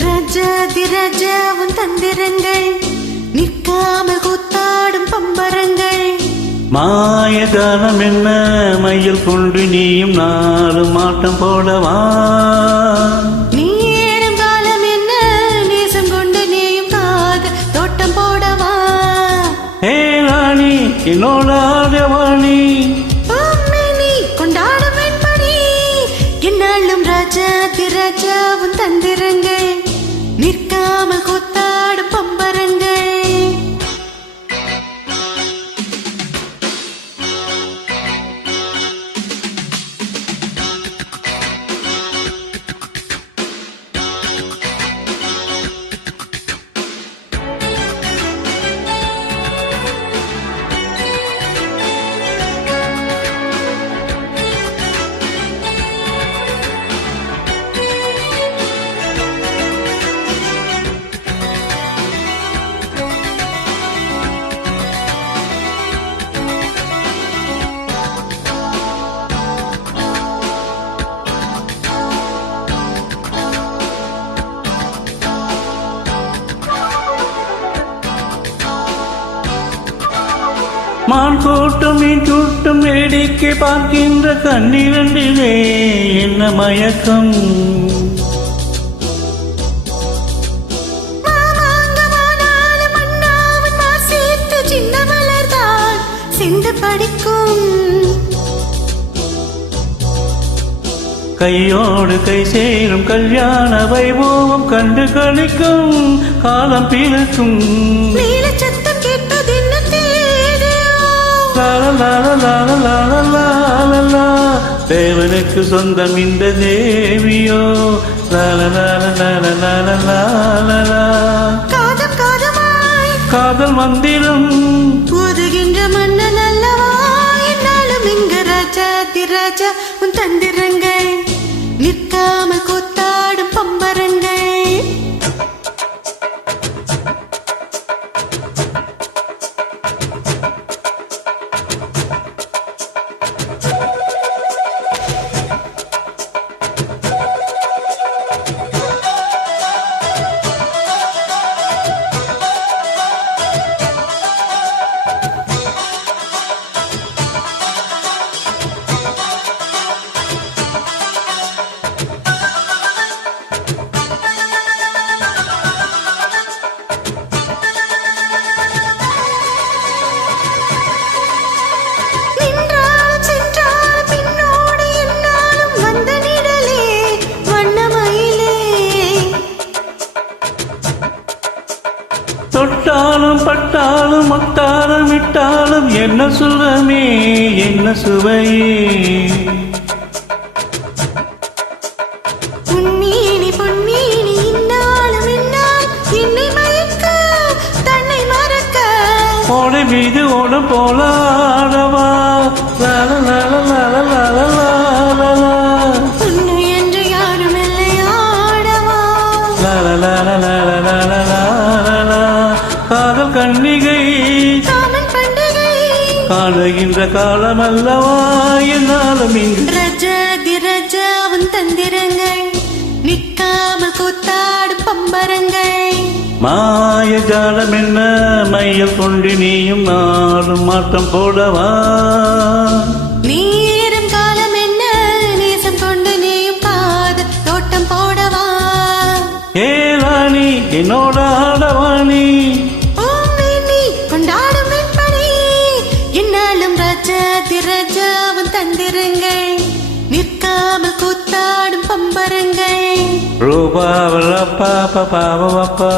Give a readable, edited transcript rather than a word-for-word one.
ராஜாதி ராஜாவும் தந்திரங்கள் நிற்காமல் கூத்தாடும் பம்பரங்கள். மாயஜாலம் என்ன மையில் கொண்டு நீயும் நாளும் ஆட்டம் போடவா? நீ ஏறும் காலம் என்ன நேசம் கொண்டு நீயும் காத தோட்டம் போடவா? ஏ ராணி என்னோட ஆதவாணி நீ கொண்டாடும் வெண்மணி என்னாலும் ராஜாதி ராஜாவும் தந்திரங்கள் நிற்காமல் கூத்தாடும் பம்பரங்கள். மான் கூட்டம் மீன் கூட்டம் வேடிக்கை பார்க்கின்ற கண்ணிரண்டிலே என்ன மயக்கம்? கையோடு கை சேரும் கல்யாண வைபோகம் கண்டு கழிக்கும் காலம் பிறக்கும். தேவனுக்கு சொந்தம் இந்த தேவியோ காதல் மந்திரம் போதுகின்ற மன்னன் அல்லவா என்னாலும் இங்கு ராஜாதி ராஜா உன் தந்திரங்கள் நிற்காமல் கூத்தாடும் பம்பரங்கள். தொட்டாலும் பட்டாலும் மொட்டாலும் விட்டாலும் என்ன சுகமே என்ன சுவையே. பொன்னீனி பொன்னீனி இன்னாலும் இன்னால் என்னை மயக்க தன்னை மறக்க ஓடை மீது ஓடம் போல ஆடவா பொண்ணு என்று யாரும் இல்லை ஆடவா. காதல் கண்ணிகை காமன் பண்டிகை காணுகின்ற காலம் அல்லவா என்னாலும் இங்கு ராஜாதி ராஜாவும் தந்திரங்கள் நிற்காமல் கூத்தாடும் பம்பரங்கள். மாயஜாலம் என்ன மையல் கொண்டு நீயும் நாளும் மாற்றம் போடவா? நீரும் காலம் என்ன நேசம் கொண்டு நீயும் காத தோட்டம் போடவா? ஏ ராணி என்னோட ஆடவாணி கொண்டாடும் வெண்பணி என்னாலும் ராஜாதி ராஜாவும் தந்திரங்கள் நிற்காமல் கூத்தாடும் பம்பரங்கள். ரூபாவல்லப்பா பாவப்பா